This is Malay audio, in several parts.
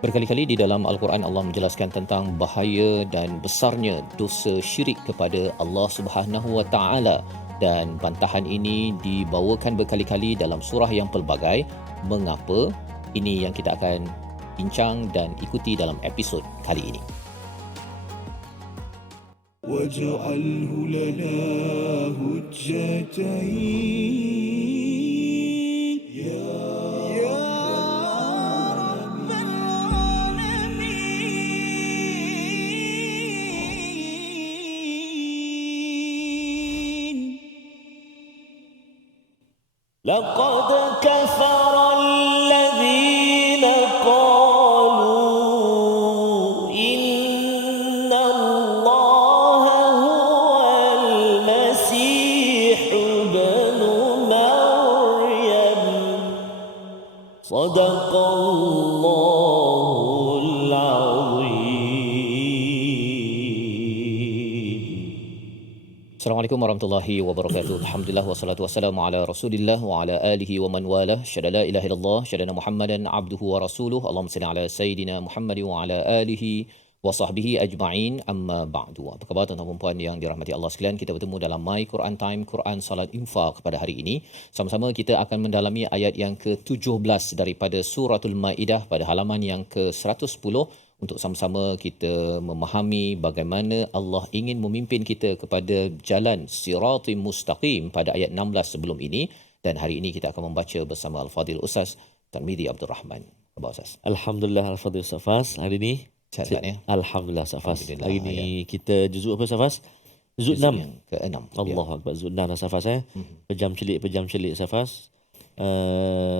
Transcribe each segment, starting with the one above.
Berkali-kali di dalam Al-Quran Allah menjelaskan tentang bahaya dan besarnya dosa syirik kepada Allah Subhanahu Wa Taala, dan bantahan ini dibawakan berkali-kali dalam surah yang pelbagai. Mengapa? Ini yang kita akan bincang dan ikuti dalam episod kali ini. واجعله لنا هجتين يا رب العالمين لقد كفر الذين قالوا إن الله هو المسيح ابن مريم صدق الله العظيم. Assalamualaikum warahmatullahi wabarakatuh. Alhamdulillah wassalatu wassalamu ala Rasulillah wa ala alihi wa man walah. Syada la ilaha illallah, syada Muhammadan abduhu wa rasuluh. Allahumma salli ala sayidina Muhammad wa ala alihi wa sahbihi ajma'in. Amma ba'du. Apa khabar tuan-tuan dan puan yang dirahmati Allah sekalian? Kita bertemu dalam My Quran Time, Quran Salat Infaq pada hari ini. Sama-sama kita akan mendalami ayat yang ke-17 daripada Suratul Maidah pada halaman yang ke-110 untuk sama-sama kita memahami bagaimana Allah ingin memimpin kita kepada jalan siratim mustaqim pada ayat 16 sebelum ini. Dan hari ini kita akan membaca bersama Al-Fadhil Ustaz Tarmizi Abdul Rahman. Khabar Ustaz? Alhamdulillah Al-Fadhil Safas. Hari ni Sihat-sihat ya? Alhamdulillah Safas. Alhamdulillah, Hari ni ya. kita juzuk apa Safas? Juzuk 6. yang ke-6. Allahu Akbar. Juzuk 6 dah Safas Pejam celik Safas.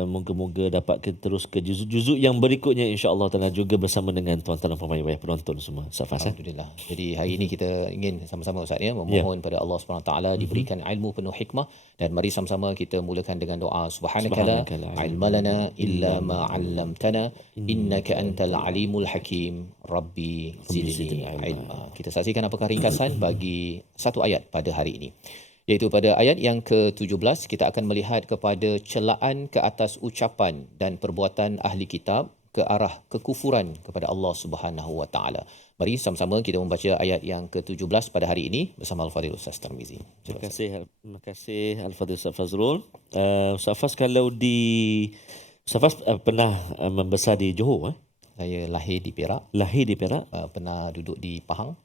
Moga-moga dapat kita terus ke juzuk-juzuk yang berikutnya, insya-Allah taala juga bersama dengan tuan-tuan dan puan-puan penonton semua. Safas. Alhamdulillah. Jadi hari ini kita ingin sama-sama Ustaz ya memohon pada Allah Subhanahu taala diberikan ilmu penuh hikmah, dan mari sama-sama kita mulakan dengan doa subhanakala ilmalana illa ma 'allamtana innaka antal alimul hakim rabbi zidni ilma. Kita saksikan apakah ringkasan bagi satu ayat pada hari ini. Iaitu pada ayat yang ke-17 kita akan melihat kepada celaan ke atas ucapan dan perbuatan ahli kitab ke arah kekufuran kepada Allah Subhanahu Wa Taala. Mari sama-sama kita membaca ayat yang ke-17 pada hari ini bersama Al-Fadhil Ustaz Tarmizi. Terima kasih Al-Fadhil Ustaz Fazrul. Safas, kalau di Safas pernah membesar di Johor Saya lahir di Perak, pernah duduk di Pahang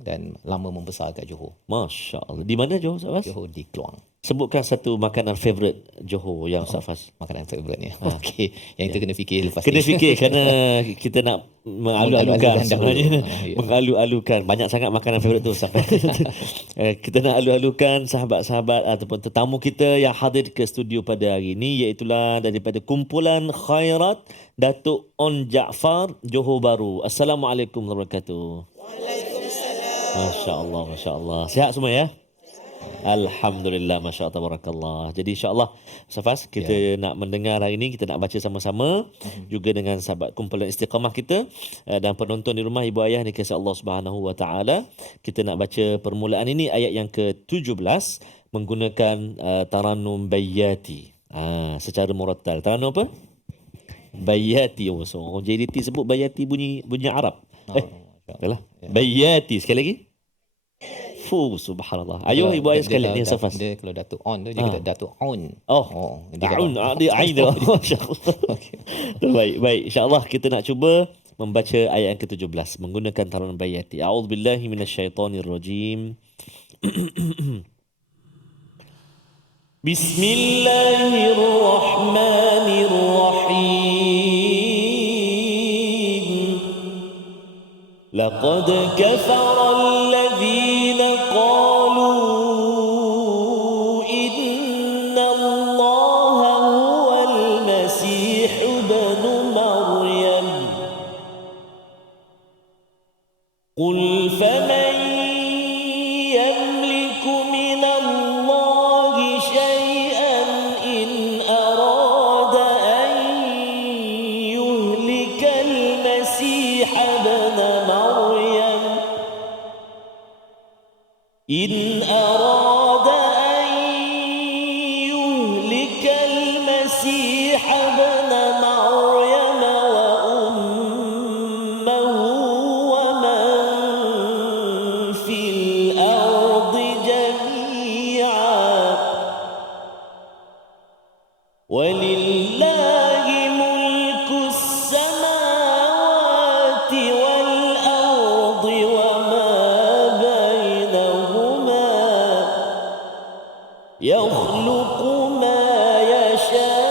dan lama membesar kat Johor. Masya Allah. Di mana Johor Safas? Johor di Keluang. Sebutkan satu makanan favourite Johor yang Safas. Makanan favourite ni. Okey, yang itu kena fikir lepas Kena ni. fikir kerana kita nak mengalu-alukan sebenarnya. Ya. Mengalu-alukan. Banyak sangat makanan favourite tu sampai. Kita nak alu-alukan sahabat-sahabat ataupun tetamu kita yang hadir ke studio pada hari ini, iaitulah daripada kumpulan Khairat Datuk On Jaafar Johor Bahru. Assalamualaikum warahmatullahi wabarakatuh. Masya-Allah, masya-Allah. Sihat semua ya? Alhamdulillah, masya-Allah, tabarakallah. Jadi insya-Allah Safas, kita nak mendengar hari ini, kita nak baca sama-sama juga dengan sahabat kumpulan Istiqamah kita dan penonton di rumah, ibu ayah dikasihi Allah Subhanahu Wa Taala. Kita nak baca permulaan ini ayat yang ke-17 menggunakan Tarannum Bayyati. Secara murattal. Tarannum apa? Bayyati. So JDT sebut Bayyati bunyi Arab. Yalah. Bayyati sekali lagi. Subhanallah. Ayo ibu ayah sekalian ni Safas. Dia kalau Datuk On tu dia kata Datuk On. Dia ain dah. Masya-Allah. Baik. Insya-Allah kita nak cuba membaca ayat yang ke-17 menggunakan Tarannum Bayyati. A'udzubillahi minasyaitonirrajim. Bismillahirrahmanirrahim. Laqad kafara alladhina qalu inna Allaha huwal masih ibn Maryam. Qul faman yamliku min Allahi shay'an in arada an yuhlika al-masih ibn Maryam. إن أراد أن يهلك المسيح ابن مريم ولله ملك السماوات والأرض وما بينهما يخلق ما يشاء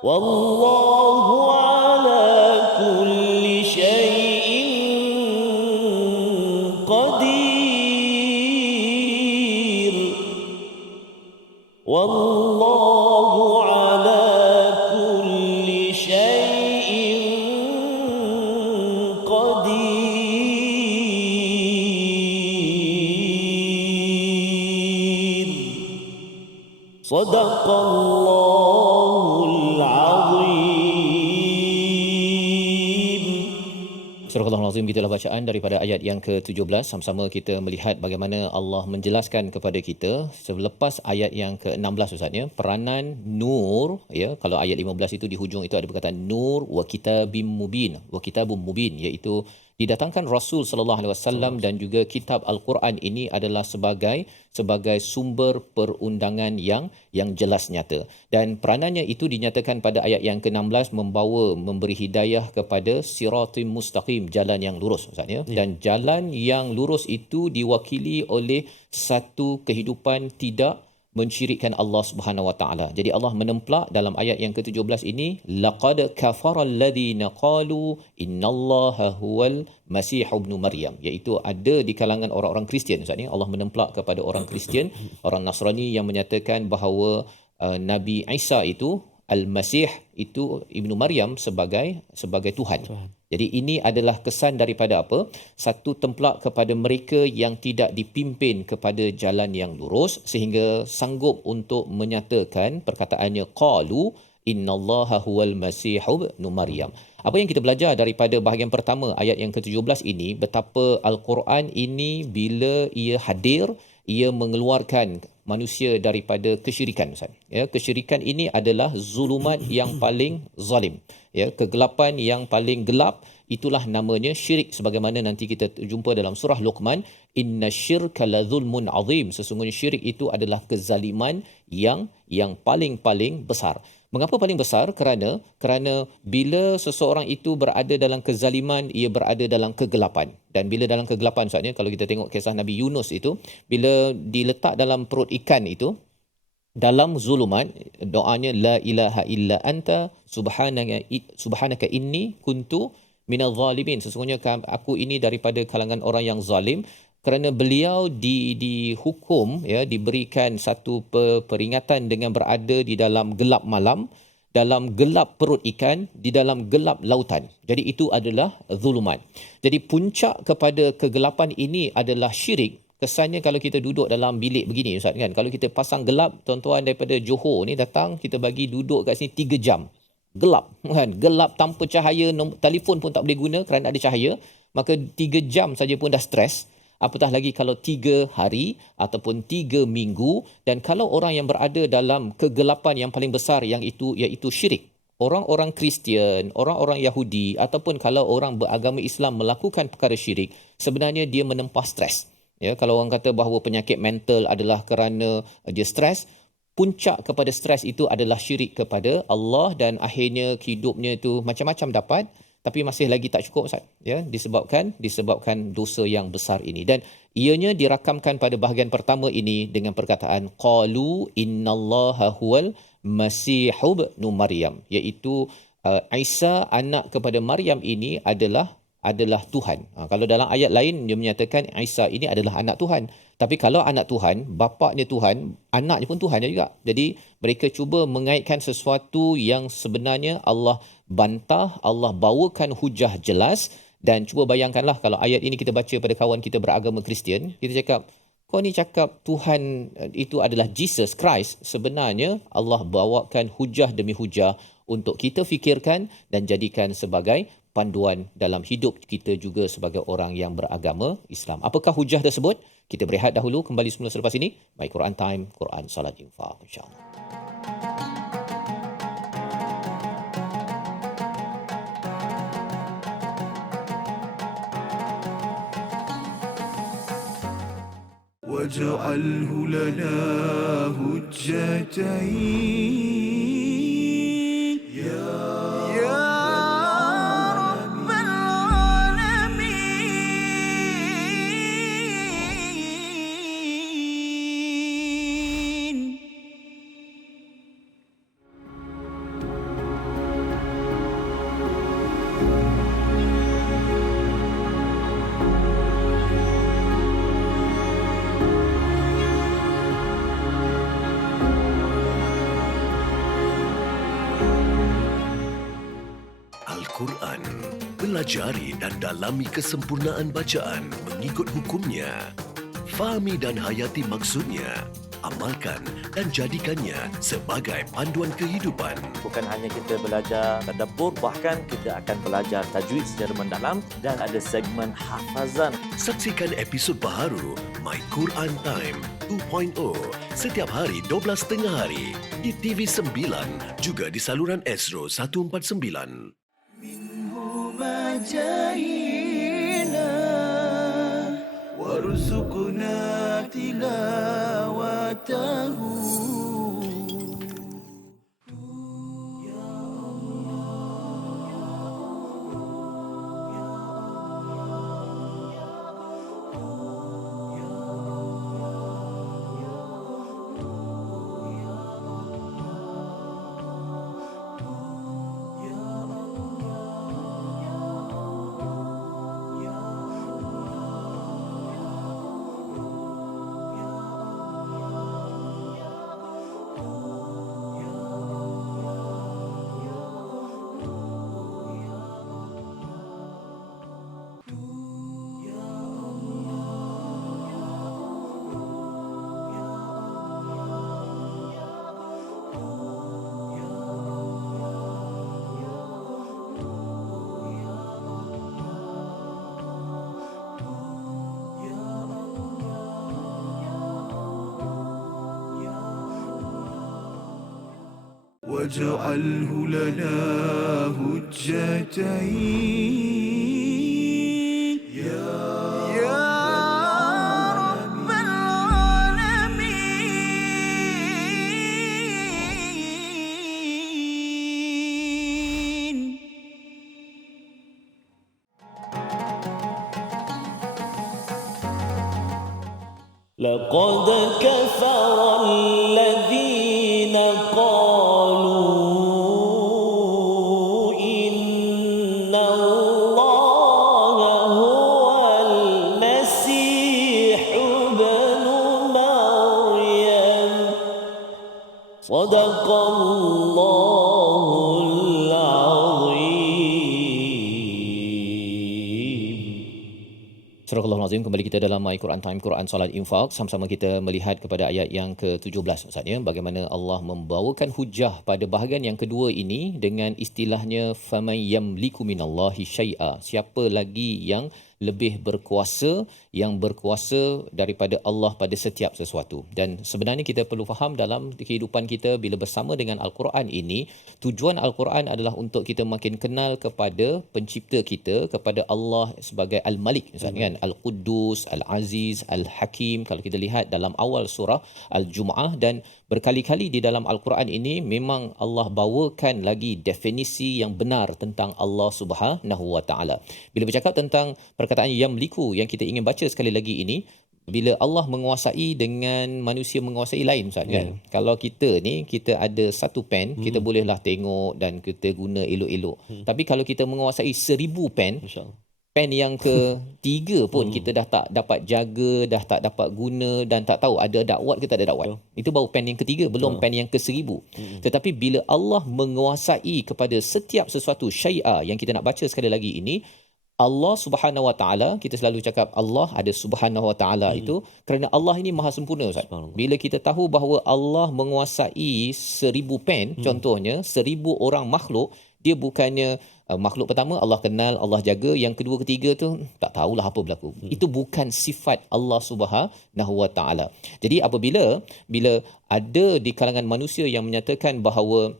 والله على كل شيء قدير والله على كل شيء قدير صدق الله العظيم. Surah Al-Azim, gitulah bacaan daripada ayat yang ke-17. Sama-sama kita melihat bagaimana Allah menjelaskan kepada kita selepas ayat yang ke-16 Ustaz ya, peranan nur ya. Kalau ayat 15 itu di hujung itu ada perkataan nur wa kitabim mubin, wa kitabum mubin, iaitu didatangkan Rasul sallallahu alaihi wasallam dan juga kitab Al-Quran ini adalah sebagai sumber perundangan yang jelas nyata, dan peranannya itu dinyatakan pada ayat yang ke-16 memberi hidayah kepada siratim mustaqim, jalan yang lurus Ustaz ya. Dan jalan yang lurus itu diwakili oleh satu kehidupan tidak mensyirikkan Allah Subhanahu wa taala. Jadi Allah menemplak dalam ayat yang ke-17 ini, laqad kafara alladhina qalu innallaha huwal masih ibn Maryam, iaitu ada di kalangan orang-orang Kristian Ustaz ni. Allah menemplak kepada orang Kristian, orang Nasrani yang menyatakan bahawa Nabi Isa itu Al-Masih itu Ibnu Maryam sebagai Tuhan. Jadi ini adalah kesan daripada apa? Satu templak kepada mereka yang tidak dipimpin kepada jalan yang lurus sehingga sanggup untuk menyatakan perkataannya qalu innallaha huwal masih ibnu Maryam. Apa yang kita belajar daripada bahagian pertama ayat yang ke-17 ini, betapa Al-Quran ini bila ia hadir, ia mengeluarkan manusia daripada kesyirikan Ustaz. Ya, kesyirikan ini adalah zulumat yang paling zalim. Ya, kegelapan yang paling gelap, itulah namanya syirik, sebagaimana nanti kita jumpa dalam surah Luqman, innasyirka ladzulmun azim. Sesungguhnya syirik itu adalah kezaliman yang paling besar. Mengapa paling besar? Kerana bila seseorang itu berada dalam kezaliman, ia berada dalam kegelapan. Dan bila dalam kegelapan Ustaz, kalau kita tengok kisah Nabi Yunus itu, bila diletak dalam perut ikan itu, dalam zulumat, doanya la ilaha illa anta subhanaka inni kuntu minaz zalimin. Sesungguhnya aku ini daripada kalangan orang yang zalim. Kerana beliau dihukum ya, diberikan satu peringatan dengan berada di dalam gelap malam, dalam gelap perut ikan, di dalam gelap lautan. Jadi itu adalah zulumat. Jadi puncak kepada kegelapan ini adalah syirik. Kesannya kalau kita duduk dalam bilik begini Ustaz kan, kalau kita pasang gelap, tuan-tuan daripada Johor ni datang, kita bagi duduk kat sini 3 jam. Gelap kan, gelap tanpa cahaya, telefon pun tak boleh guna kerana ada cahaya, maka 3 jam saja pun dah stres. Apatah lagi kalau 3 hari ataupun 3 minggu. Dan kalau orang yang berada dalam kegelapan yang paling besar yang itu, iaitu syirik. Orang-orang Kristian, orang-orang Yahudi ataupun kalau orang beragama Islam melakukan perkara syirik, sebenarnya dia menempah stres. Ya, kalau orang kata bahawa penyakit mental adalah kerana dia stres, puncak kepada stres itu adalah syirik kepada Allah, dan akhirnya hidupnya itu macam-macam dapat, tapi masih lagi tak cukup Ustaz ya, disebabkan dosa yang besar ini. Dan ianya dirakamkan pada bahagian pertama ini dengan perkataan qalu innallaha huwal masih ibnu Maryam, iaitu Isa anak kepada Maryam ini adalah Tuhan. Kalau dalam ayat lain dia menyatakan Isa ini adalah anak Tuhan. Tapi kalau anak Tuhan, bapaknya Tuhan, anaknya pun Tuhan juga. Jadi mereka cuba mengaitkan sesuatu yang sebenarnya Allah bantah, Allah bawakan hujah jelas. Dan cuba bayangkanlah kalau ayat ini kita baca pada kawan kita beragama Kristian, kita cakap, kau ni cakap Tuhan itu adalah Jesus Christ. Sebenarnya Allah bawakan hujah demi hujah untuk kita fikirkan dan jadikan sebagai panduan dalam hidup kita juga sebagai orang yang beragama Islam. Apakah hujah tersebut? Kita berehat dahulu, kembali semula selepas ini. My Quran Time, Quran Salat Infaq, insya-Allah. واجعله لنا هجتين يا رب العالمين. Al-Quran. Pelajari dan dalami kesempurnaan bacaan mengikut hukumnya. Fahami dan hayati maksudnya. Amalkan dan jadikannya sebagai panduan kehidupan. Bukan hanya kita belajar tadabbur, bahkan kita akan belajar tajwid secara mendalam dan ada segmen hafazan. Saksikan episod baharu My Quran Time 2.0 setiap hari 12.30 hari di TV9 juga di saluran Astro 149. منهما جاهنا وارزقنا تلاوته. واجعله لنا هجتين يا رب العالمين. لقد كفر الذين قالوا إن الله هو المسيح ابن مريم صدق الله العظيم. Surah Al-Azim, kembali kita dalam My Quran Time, Quran Salat Infak. Sama-sama kita melihat kepada ayat yang ke-17 Ustaz, bagaimana Allah membawakan hujah pada bahagian yang kedua ini dengan istilahnya faman yamliku minallahi syai'a. Siapa lagi yang lebih berkuasa, yang berkuasa daripada Allah pada setiap sesuatu. Dan sebenarnya kita perlu faham dalam kehidupan kita bila bersama dengan Al-Quran ini, tujuan Al-Quran adalah untuk kita makin kenal kepada pencipta kita, kepada Allah sebagai Al-Malik, kan? Al-Quddus, Al-Aziz, Al-Hakim. Kalau kita lihat dalam awal surah Al-Jumu'ah, dan berkali-kali di dalam Al-Quran ini memang Allah bawakan lagi definisi yang benar tentang Allah Subhanahu Wa Taala. Bila bercakap tentang perkataan yamliku yang kita ingin baca sekali lagi ini, bila Allah menguasai dengan manusia menguasai lain, Ustaz, kan? Kalau kita ni, kita ada satu pen, kita bolehlah tengok dan kita guna elok-elok. Tapi kalau kita menguasai 1000 pen, pen yang ketiga pun kita dah tak dapat jaga, dah tak dapat guna dan tak tahu ada dakwat ke tak ada dakwat. Itu baru pen yang ketiga, belum pen yang ke-1000. Tetapi bila Allah menguasai kepada setiap sesuatu syai'a yang kita nak baca sekali lagi ini, Allah Subhanahu Wa Taala, kita selalu cakap Allah ada Subhanahu Wa Taala itu kerana Allah ini maha sempurna, Ustaz. Bila kita tahu bahawa Allah menguasai 1000 pen, contohnya 1000 orang makhluk, dia bukannya makhluk pertama Allah kenal, Allah jaga, yang kedua ketiga tu tak tahulah apa berlaku. Itu bukan sifat Allah Subhanahu Wa Taala. Jadi apabila ada di kalangan manusia yang menyatakan bahawa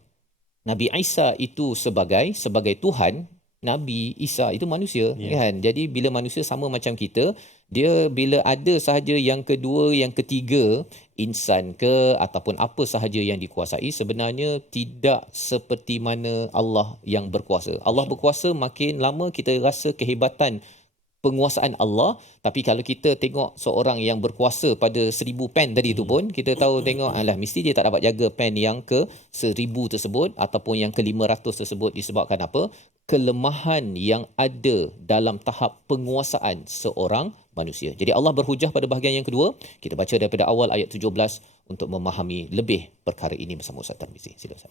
Nabi Isa itu sebagai Tuhan, Nabi Isa itu manusia, kan? Jadi bila manusia sama macam kita, Dia bila ada sahaja yang kedua, yang ketiga, insan ke ataupun apa sahaja yang dikuasai, sebenarnya tidak seperti mana Allah yang berkuasa. Allah berkuasa, makin lama kita rasa kehebatan penguasaan Allah, tapi kalau kita tengok seorang yang berkuasa pada 1000 pen tadi tu pun, kita tahu tengok alah mesti dia tak dapat jaga pen yang ke 1000 tersebut ataupun yang ke 500 tersebut disebabkan apa? Kelemahan yang ada dalam tahap penguasaan seorang manusia. Jadi Allah berhujah pada bahagian yang kedua. Kita baca daripada awal ayat 17 untuk memahami lebih perkara ini bersama Ustaz Tarmizi. Sila Ustaz.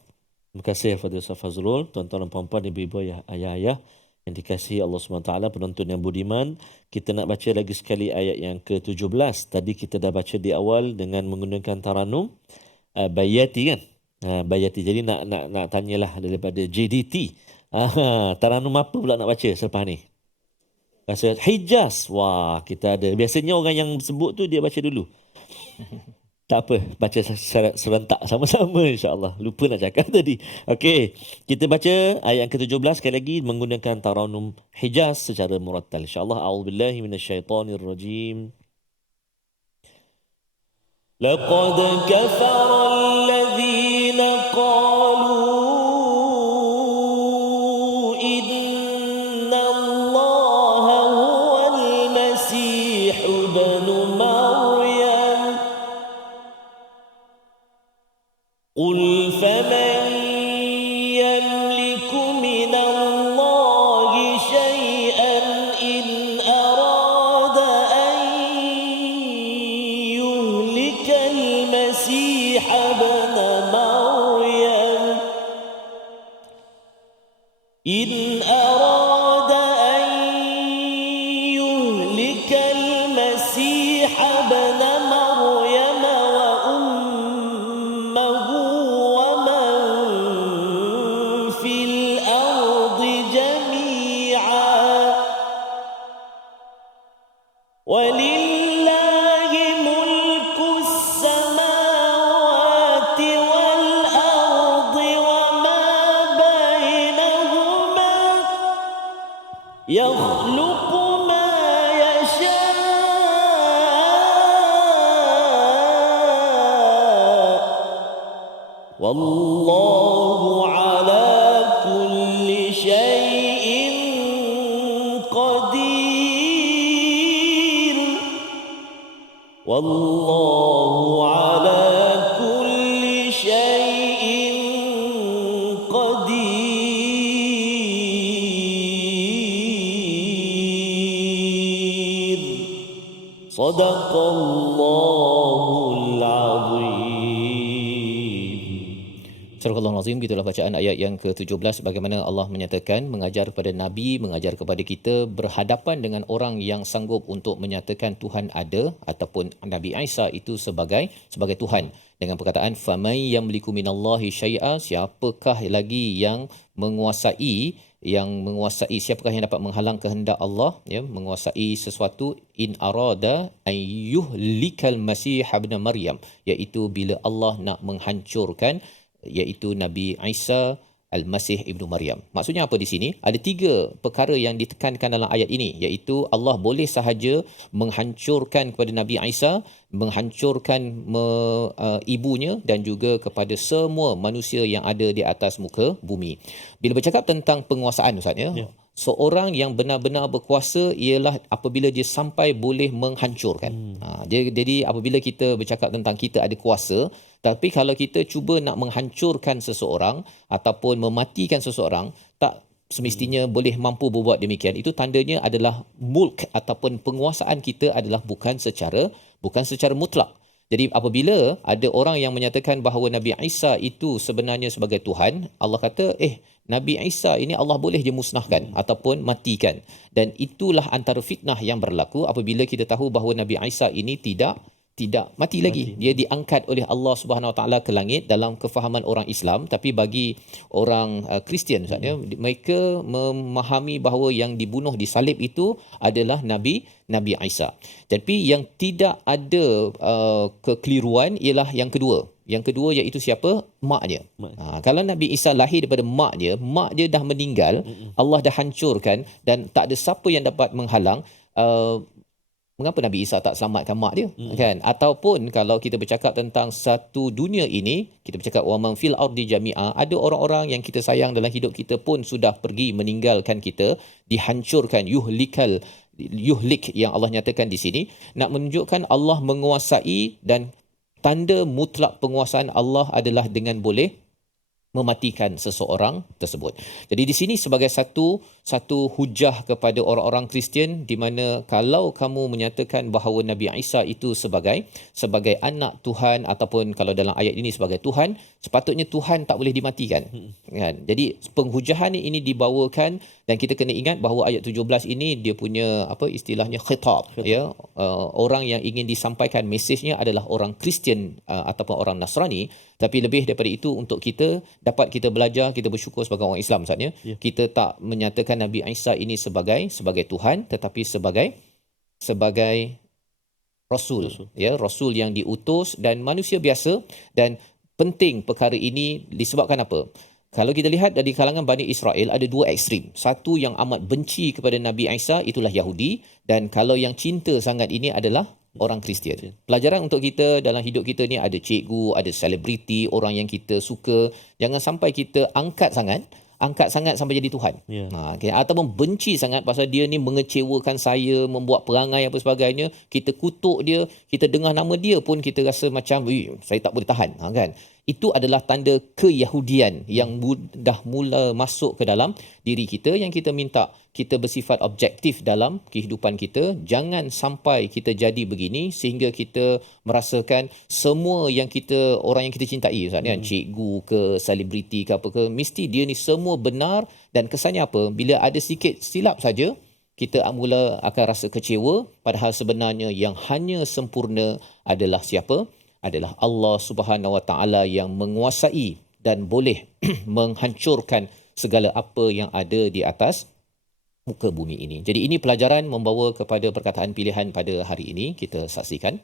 Terima kasih kepada Ustaz Fazrul, tuan-tuan dan puan-puan, ibu-ibu, ayah-ayah yang dikasihi Allah SWT, penonton yang budiman. Kita nak baca lagi sekali ayat yang ke-17. Tadi kita dah baca di awal dengan menggunakan taranum bayati kan. Bayati. Jadi nak tanyalah daripada JDT. Taranum apa pula nak baca selepas ni? Rasa Hijaz. Wah, kita ada. Biasanya orang yang sebut tu dia baca dulu. Tak apa, baca serentak sama-sama insya-Allah. Lupa nak cakap tadi. Okey, kita baca ayat ke-17 sekali lagi menggunakan taranum Hijaz secara murattal insya-Allah. A'udzubillahi minasyaitonirrajim. Laqad kafara alladhina qalu inna Allaha huwal masih ibn Maryam. قل فمن يملك من الله شيئا إن أراد أن يهلك المسيح ابن مريم إن أراد أن يهلك المسيح ابن مريم وأمه ومن في الأرض جميعا ولله ملك السماوات والأرض وما بينهما يخلق ما يشاء والله على كل شيء قدير والله على كل شيء قدير صدق الله العظيم. Surah Al-Azim, gitulah bacaan ayat yang ke-17, bagaimana Allah menyatakan, mengajar kepada Nabi, mengajar kepada kita berhadapan dengan orang yang sanggup untuk menyatakan Tuhan ada ataupun Nabi Isa itu sebagai Tuhan, dengan perkataan famay yamliku minallahi syai'a, siapakah lagi yang menguasai, siapakah yang dapat menghalang kehendak Allah, ya, menguasai sesuatu, in arada an yuhlikal masih ibn Maryam, iaitu bila Allah nak menghancurkan iaitu Nabi Isa Al-Masih Ibnu Maryam. Maksudnya apa di sini? Ada 3 perkara yang ditekankan dalam ayat ini, iaitu Allah boleh sahaja menghancurkan kepada Nabi Isa, menghancurkan ibunya dan juga kepada semua manusia yang ada di atas muka bumi. Bila bercakap tentang penguasaan, Ustaz, ya, seorang yang benar-benar berkuasa ialah apabila dia sampai boleh menghancurkan. Jadi apabila kita bercakap tentang kita ada kuasa, tapi kalau kita cuba nak menghancurkan seseorang ataupun mematikan seseorang, tak semestinya boleh mampu berbuat demikian. Itu tandanya adalah mulk ataupun penguasaan kita adalah bukan secara mutlak. Jadi apabila ada orang yang menyatakan bahawa Nabi Isa itu sebenarnya sebagai Tuhan, Allah kata, Nabi Isa ini Allah boleh dia musnahkan ataupun matikan. Dan itulah antara fitnah yang berlaku apabila kita tahu bahawa Nabi Isa ini tidak mati lagi. Dia diangkat oleh Allah Subhanahu Wa Taala ke langit dalam kefahaman orang Islam, tapi bagi orang Kristian, mereka memahami bahawa yang dibunuh, disalib itu adalah Nabi Isa. Tapi yang tidak ada kekeliruan ialah yang kedua. Yang kedua iaitu siapa? Mak dia. Kalau Nabi Isa lahir daripada mak dia dah meninggal, Allah dah hancurkan dan tak ada siapa yang dapat menghalang. mengapa Nabi Isa tak selamatkan mak dia, kan? Ataupun kalau kita bercakap tentang satu dunia ini, kita bercakap wa man fil ardi jami'a, ada orang-orang yang kita sayang dalam hidup kita pun sudah pergi meninggalkan kita, dihancurkan, yuhlik yang Allah nyatakan di sini, nak menunjukkan Allah menguasai, dan tanda mutlak penguasaan Allah adalah dengan boleh mematikan seseorang tersebut. Jadi di sini sebagai satu hujah kepada orang-orang Kristian, di mana kalau kamu menyatakan bahawa Nabi Isa itu sebagai anak Tuhan, ataupun kalau dalam ayat ini sebagai Tuhan, sepatutnya Tuhan tak boleh dimatikan. Kan? Jadi penghujahan ini dibawakan, dan kita kena ingat bahawa ayat 17 ini dia punya istilahnya khitab. Ya, orang yang ingin disampaikan mesejnya adalah orang Kristian ataupun orang Nasrani. Tapi lebih daripada itu, untuk kita dapat kita belajar, kita bersyukur sebagai orang Islam saatnya, kita tak menyatakan Nabi Isa ini sebagai Tuhan, tetapi sebagai Rasul. Ya, Rasul yang diutus dan manusia biasa. Dan penting perkara ini disebabkan apa? Kalau kita lihat dari kalangan Bani Israel, ada dua ekstrim. Satu yang amat benci kepada Nabi Isa, itulah Yahudi. Dan kalau yang cinta sangat ini adalah orang Kristian. Pelajaran untuk kita dalam hidup kita ni, ada cikgu, ada selebriti, orang yang kita suka. Jangan sampai kita angkat sangat sampai jadi Tuhan. Okay. Ataupun benci sangat pasal dia ni mengecewakan saya, membuat perangai apa sebagainya. Kita kutuk dia, kita dengar nama dia pun kita rasa macam saya tak boleh tahan. Kan? Itu adalah tanda keyahudian yang dah mula masuk ke dalam diri kita, yang kita minta kita bersifat objektif dalam kehidupan kita. Jangan sampai kita jadi begini sehingga kita merasakan semua yang orang yang kita cintai, Ustaz, kan, cikgu ke, selebriti ke apa ke, mesti dia ni semua benar, dan kesannya apa? Bila ada sikit silap saja, kita mula akan rasa kecewa, padahal sebenarnya yang hanya sempurna adalah siapa? Adalah Allah Subhanahu Wa Taala yang menguasai dan boleh menghancurkan segala apa yang ada di atas muka bumi ini. Jadi ini pelajaran membawa kepada perkataan pilihan pada hari ini. Kita saksikan.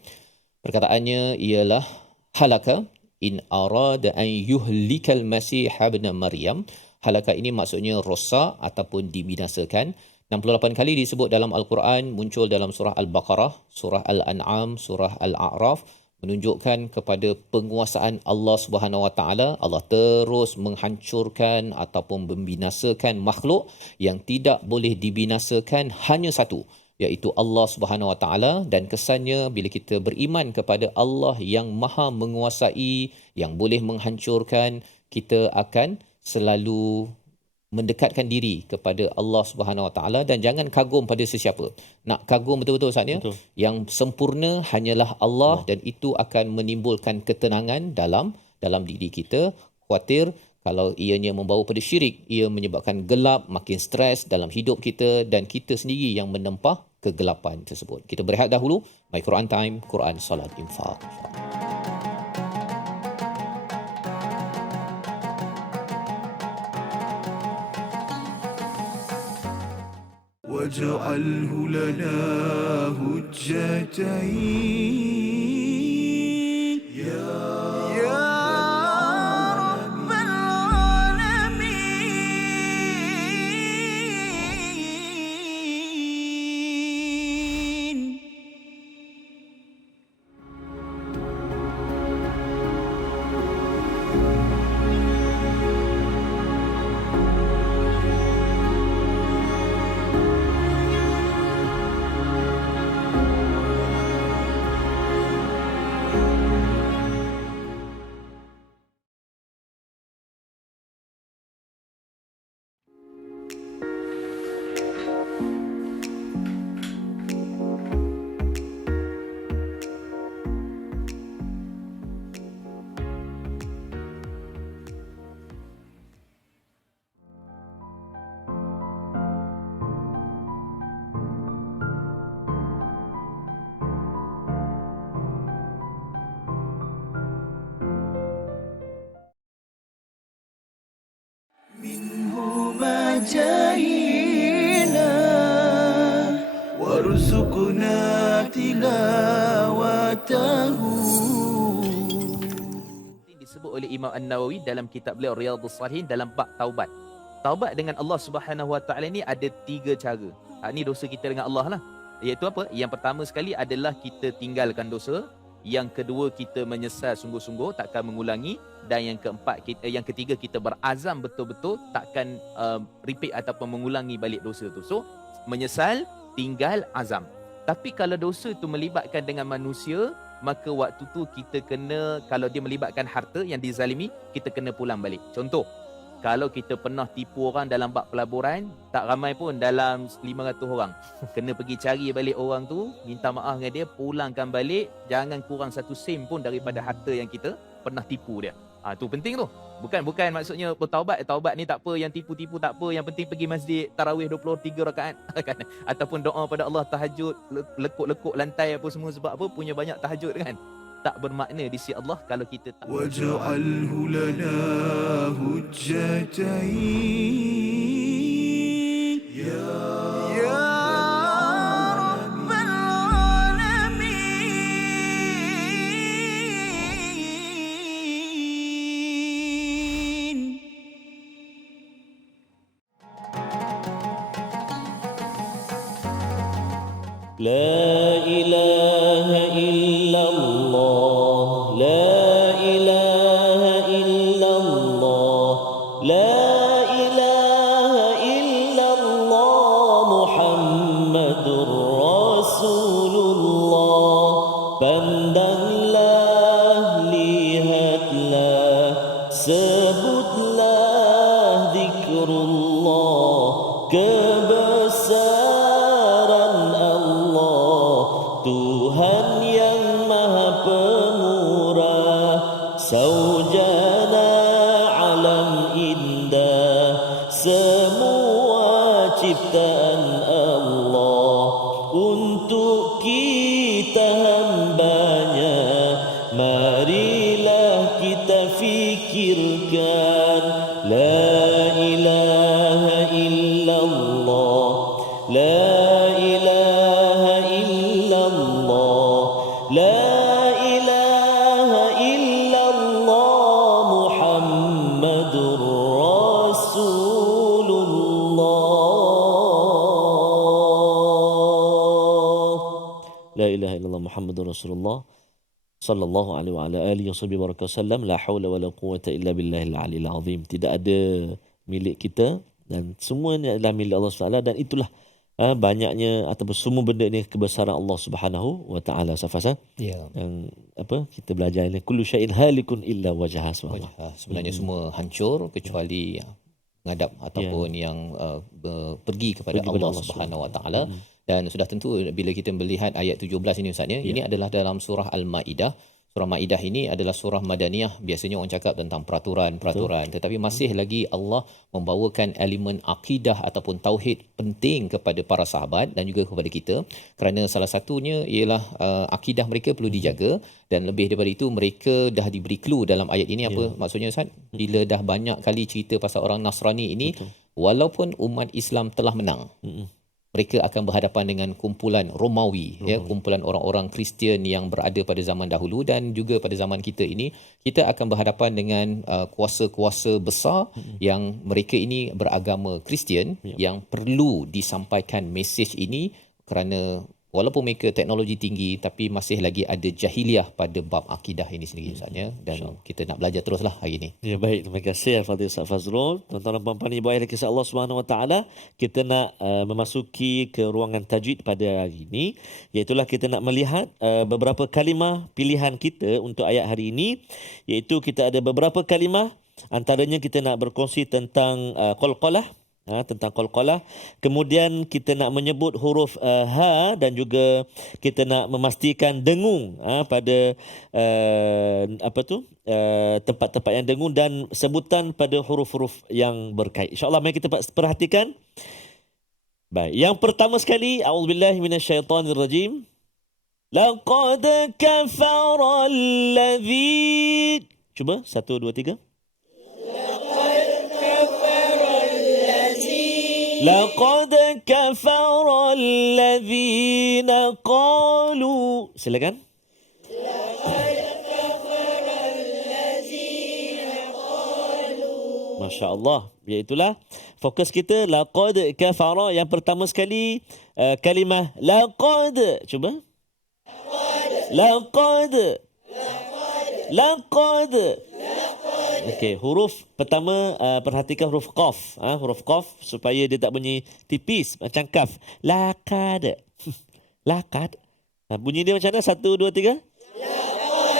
Perkataannya ialah halaka in arada an yuhlikal masih ibn Maryam. Halaka ini maksudnya rosak ataupun dibinasakan. 68 kali disebut dalam Al-Quran, muncul dalam surah Al-Baqarah, surah Al-An'am, surah Al-A'raf, menunjukkan kepada penguasaan Allah Subhanahu Wa Taala. Allah terus menghancurkan ataupun membinasakan makhluk. Yang tidak boleh dibinasakan hanya satu, iaitu Allah Subhanahu Wa Taala. Dan kesannya bila kita beriman kepada Allah yang maha menguasai, yang boleh menghancurkan, kita akan selalu mendekatkan diri kepada Allah Subhanahu Wa Taala, dan jangan kagum pada sesiapa. Nak kagum betul-betul Ustaz ya. Yang sempurna hanyalah Allah, dan itu akan menimbulkan ketenangan dalam diri kita. Khawatir kalau ianya membawa pada syirik, ia menyebabkan gelap, makin stres dalam hidup kita, dan kita sendiri yang menempah kegelapan tersebut. Kita berehat dahulu. My Quran Time, Quran Salat Infaq. واجعله لنا هجتين يا رب العالمين. جاهينا وارزقنا تلاوته. Disebut oleh Imam An-Nawawi dalam kitab beliau Riyadhus Shalihin dalam bab taubat. Taubat dengan Allah Subhanahu Wa Taala ni ada 3 cara. Ini dosa kita dengan Allah lah. Iaitu apa? Yang pertama sekali adalah kita tinggalkan dosa. Yang kedua, kita menyesal sungguh-sungguh takkan mengulangi, dan yang ketiga kita berazam betul-betul takkan repeat ataupun mengulangi balik dosa tu. So menyesal, tinggal, azam. Tapi kalau dosa tu melibatkan dengan manusia, maka waktu tu kita kena, kalau dia melibatkan harta yang dizalimi, kita kena pulang balik. Contoh, kalau kita pernah tipu orang dalam bab pelaburan, tak ramai pun, dalam 500 orang, kena pergi cari balik orang tu, minta maaf dengan dia, pulangkan balik, jangan kurang 1 sen pun daripada harta yang kita pernah tipu dia. Tu penting tu. Bukan maksudnya taubat ni tak apa, yang tipu-tipu tak apa, yang penting pergi masjid tarawih 23 rakaat kan, ataupun doa pada Allah tahajud, lekuk-lekuk lantai apa semua, sebab apa, punya banyak tahajud kan. Tak bermakna di sisi Allah kalau kita tak واجعله لنا حجتين يا رب العالمين. La ilaha illallah, la ilaha illallah, la ilaha illallah, Muhammadur Rasulullah. Pandanglah, lihatlah, sebutlah zikrullah, kebesaran Allah, Tuhan yang Maha Pemurah, saujana alam indah, semua ciptaan Allah, untuk kita hambanya, marilah kita fikirkan, la ilaha illallah, la ilaha illallah, la ilaha illallah, Muhammadur Rasulullah. La ilaha illallah, Muhammadur Rasulullah sallallahu alaihi wa ala alihi wasallam. La haula wala quwwata illa billahil aliyil azim. Tidak ada milik kita, dan semuanya adalah milik Allah SWT, dan itulah banyaknya ataupun semua benda ni kebesaran Allah Subhanahu wa taala. Safasa Ya. yang kita belajar ini, kullu syai'in halikun illa wajhah. Sebenarnya semua hancur kecuali menghadap ataupun yang pergi kepada Allah Subhanahu Wa Taala. Dan sudah tentu bila kita melihat ayat 17 ini Ustaz ya, ini adalah dalam surah Al-Maidah. Surah Maidah ini adalah surah Madaniyah. Biasanya orang cakap tentang peraturan, tetapi masih lagi Allah membawakan elemen akidah ataupun tauhid penting kepada para sahabat dan juga kepada kita, kerana salah satunya ialah akidah mereka perlu dijaga, dan lebih daripada itu mereka dah diberi clue dalam ayat ini. Apa maksudnya Ustaz? Bila dah banyak kali cerita pasal orang Nasrani ini, walaupun umat Islam telah menang, mereka akan berhadapan dengan kumpulan Romawi, ya, kumpulan orang-orang Kristian yang berada pada zaman dahulu, dan juga pada zaman kita ini kita akan berhadapan dengan kuasa-kuasa besar yang mereka ini beragama Kristian, yang perlu disampaikan mesej ini, kerana walaupun mereka teknologi tinggi tapi masih lagi ada jahiliah pada bab akidah ini sendiri Ustaz ya, dan kita nak belajar teruslah hari ini. Ya, baik, terima kasih Al-Fadhil Ustaz Fazrul. Tuan-tuan dan puan-puan, ibu ayah kisah Allah Subhanahu Wa Taala, kita nak memasuki ke ruangan tajwid pada hari ini, iaitu kita nak melihat beberapa kalimah pilihan kita untuk ayat hari ini, iaitu kita ada beberapa kalimah, antaranya kita nak berkongsi tentang qalqalah, tentang qalqalah. Kemudian kita nak menyebut huruf ha, dan juga kita nak memastikan dengung pada tempat-tempat yang dengung, dan sebutan pada huruf-huruf yang berkait. InsyaAllah mari kita perhatikan. Baik, yang pertama sekali, a'udzubillahi minasyaitonirrajim. Laqad kafara alladhi. Cuba 1 2 3. Laqad kafara alladhina qalu. Silakan. Laqad kafara alladhina qalu. Masya Allah. Iaitulah fokus kita laqad kafara. Yang pertama sekali kalimah laqad. Cuba. Laqad. Laqad. Okey, huruf pertama perhatikan huruf qaf. Huruf qaf supaya dia tak bunyi tipis macam kaf. Laqad. Laqad. Bunyi dia macam mana? 1 2 3.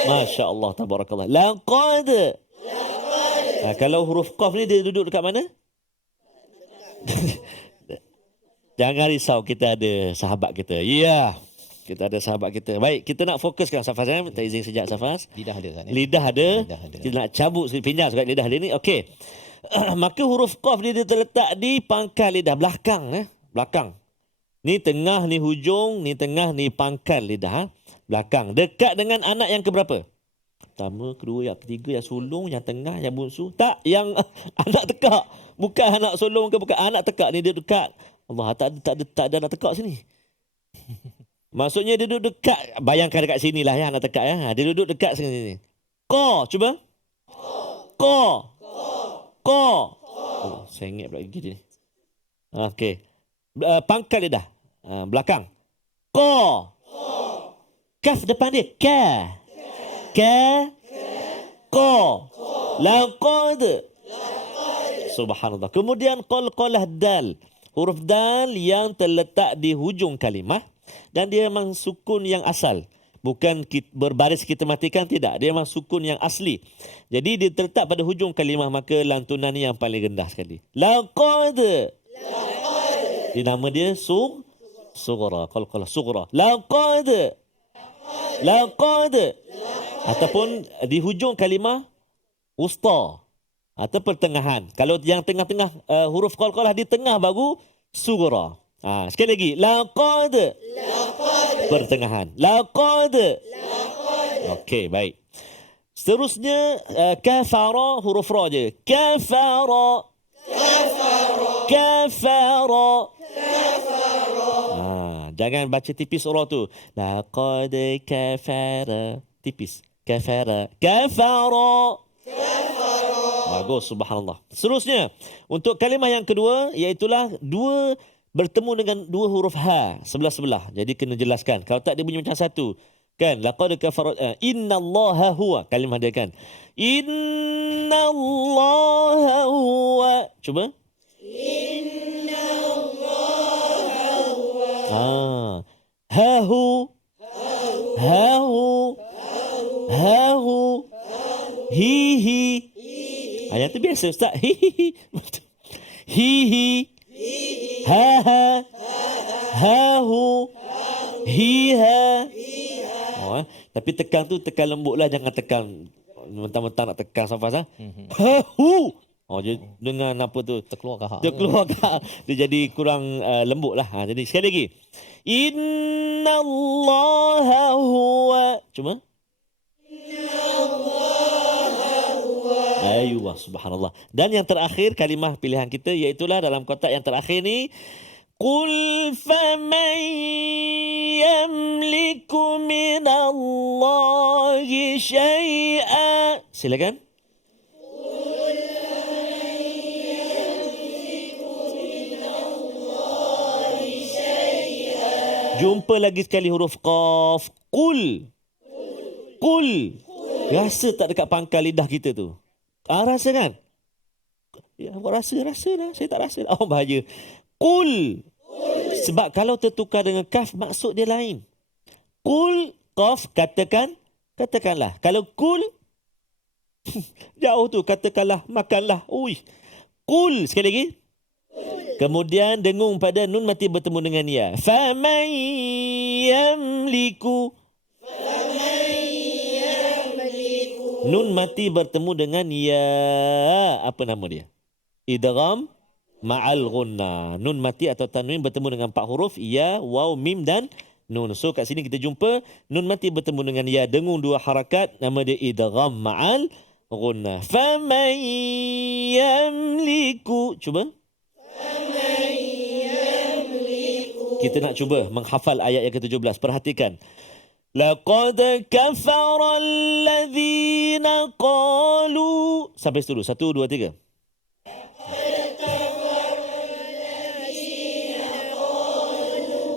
Masya Allah, tabarakallah. Laqad. Kalau huruf qaf ni dia duduk dekat mana? Jangan risau, kita ada sahabat kita. Ya, kita ada sahabat kita. Baik, kita nak fokuskan Safas. Minta izin sejak Safas. Lidah ada Ustaz. Lidah ada. Lidah ada. Kita nak cabut pinjam sebab lidah dia ni. Okey. Maka huruf qaf ni dia terletak di pangkal lidah belakang. Belakang. Ni tengah, ni hujung, ni tengah, ni pangkal lidah. Belakang. Dekat dengan anak yang keberapa? Pertama, kedua, yang ketiga, yang sulung, yang tengah, yang bungsu. Tak, yang anak tekak. Bukan anak sulung ke, bukan anak tekak ni dia dekat. Allah, tak ada anak tekak sini. Maksudnya dia duduk dekat. Bayangkan dekat sini lah ya, anak tekak ya. Dia duduk dekat sini. Ko, cuba. Ko. Ko. Oh, saya ingat pula gigi dia ni. Okey. Pangkal lidah. Belakang. Ko. Kaf depan dia. Ka. Ka. Ko. Laqad. Subhanallah. Kemudian qalqalah dal. Huruf dal yang terletak di hujung kalimah. Dan dia memang sukun yang asal. Bukan berbaris kita matikan, tidak. Dia memang sukun yang asli. Jadi dia terletak pada hujung kalimah, maka lantunan yang paling rendah sekali. Laqad. Di nama dia sughra. Qalqalah sughra. Laqad. Laqad. Ataupun di hujung kalimah wusta atau pertengahan. Kalau yang tengah-tengah huruf qalqalah di tengah baru sughra. Sekali lagi. Laqad. Pertengahan. Laqad. Okey, baik. Seterusnya kafara, huruf ra je. Kafara. Kafara. Jangan baca tipis ra tu. Laqad kafara. Tipis. Kafara. Kafara. Bagus, subhanallah. Seterusnya, untuk kalimah yang kedua, iaitulah dua bertemu dengan dua huruf ha sebelah-sebelah. Jadi kena jelaskan. Kalau tak dia bunyi macam satu. Kan? Laqad kafara. Innallaha huwa. Kalimah dia kan. Innallaha huwa. Cuba. Innallaha huwa. Hahu. Hahu. Hahu. Hihi. Yang tu biasa Ustaz. Hihi. Hihi. Ha-ha. Ha-hu. Hi-ha. Tapi tekan tu tekan lembut lah. Jangan tekan mentang-mentang nak tekan Safas. Ha-hu. Dia dengan apa tu? Terkeluar. Dia jadi kurang lembut lah. Jadi sekali lagi. Innallaha huwa. Cuma. Ayuh, subhanallah. Dan yang terakhir kalimah pilihan kita iaitulah dalam kotak yang terakhir ni Qul faman yamliku minallahi syai'a. Silakan. Jumpa lagi sekali huruf qaf. Qul. Qul. Rasa tak dekat pangkal lidah kita tu? Rasa kan? Ya, rasa lah. Saya tak rasa. Bahaya. Qul. Sebab kalau tertukar dengan kaf, maksud dia lain. Qul, qaf, katakanlah. Kalau qul, jauh tu, katakanlah, makanlah. Ui. Qul, sekali lagi. Kemudian dengung pada nun mati bertemu dengan ya. Faman yamliku. Nun mati bertemu dengan ya. Apa nama dia? Idgham ma'al ghunna. Nun mati atau tanwin bertemu dengan 4 huruf. Ya, waw, mim dan nun. So kat sini kita jumpa nun mati bertemu dengan ya. Dengung 2 harakat. Nama dia idgham ma'al ghunna. Faman yamliku. Cuba. Kita nak cuba menghafal ayat yang ke-17. Perhatikan. Laqad kafara alladhina qalu. Sampai dulu. 1, 2, 3.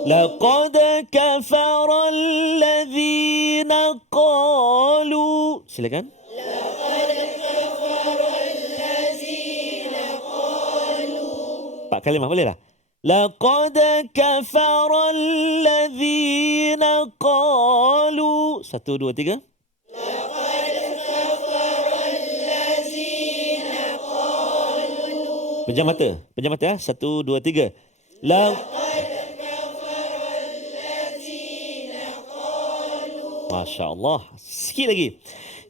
Laqad kafara alladhina qalu. Silakan. Pak kalimah boleh tak? Laqad kafara alladhina qalu. 1, 2, 3. Pejam mata ya. 1, 2, 3. Masya Allah. Sikit lagi.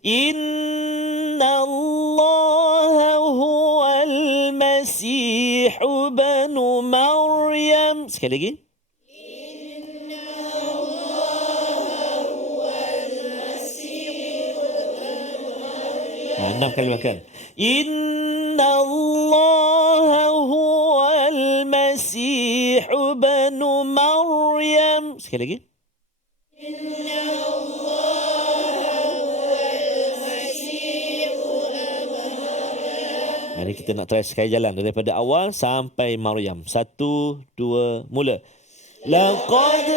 Inna Allah huwal Masih ibnu Maryam. Sekali lagi. Enam kali makan. Inna Allah huwal Masih ibnu Maryam. Sekali lagi. Mari kita nak try sekali jalan daripada awal sampai Maryam. 1, 2, mula. Laqad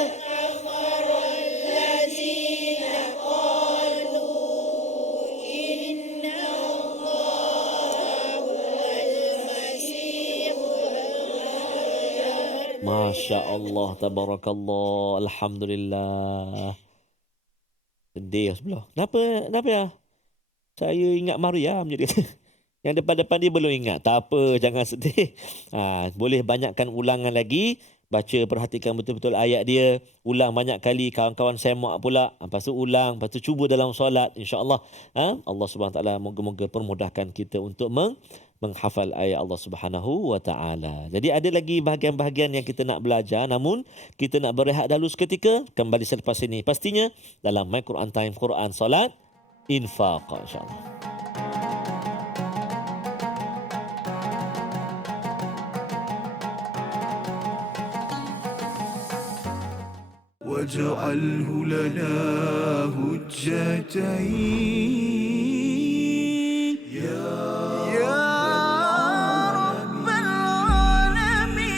Masya Allah, tabarakallah, alhamdulillah. Sedih sebelah. Kenapa ya? Saya ingat Maryam je dia. Yang depan-depan dia belum ingat. Tak apa, jangan sedih. Boleh banyakkan ulangan lagi. Baca, perhatikan betul-betul ayat dia. Ulang banyak kali. Kawan-kawan semak pula. Lepas tu ulang. Lepas tu cuba dalam solat. InsyaAllah. Allah SWT moga-moga permudahkan kita untuk menghafal ayat Allah Subhanahu wa taala. Jadi ada lagi bahagian-bahagian yang kita nak belajar, namun kita nak berehat dahulu seketika. Kembali selepas ini pastinya dalam My Quran Time, Quran Salat Infaq, insya-Allah. واجعله لنا هجتين يا رب العالمين.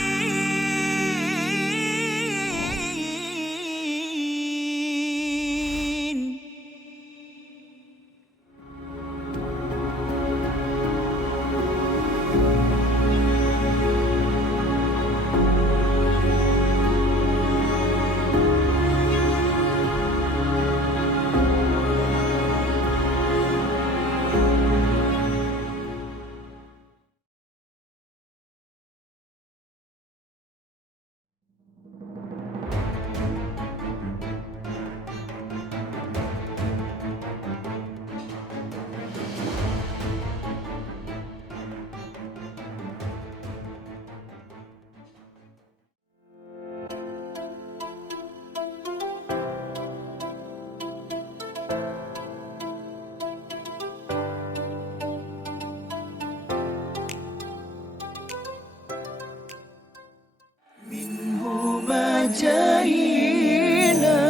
جاهنا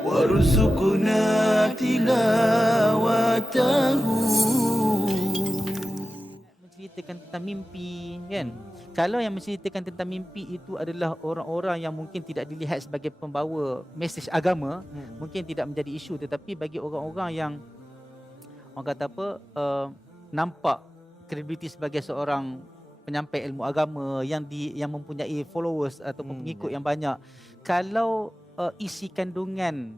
وارزقنا تلاوته. Menceritakan tentang mimpi, kan? Kalau yang menceritakan tentang mimpi itu adalah orang-orang yang mungkin tidak dilihat sebagai pembawa mesej agama, mungkin tidak menjadi isu, tetapi bagi orang-orang yang orang kata apa, nampak kredibiliti sebagai seorang penyampai ilmu agama yang mempunyai followers ataupun pengikut yang banyak, kalau isi kandungan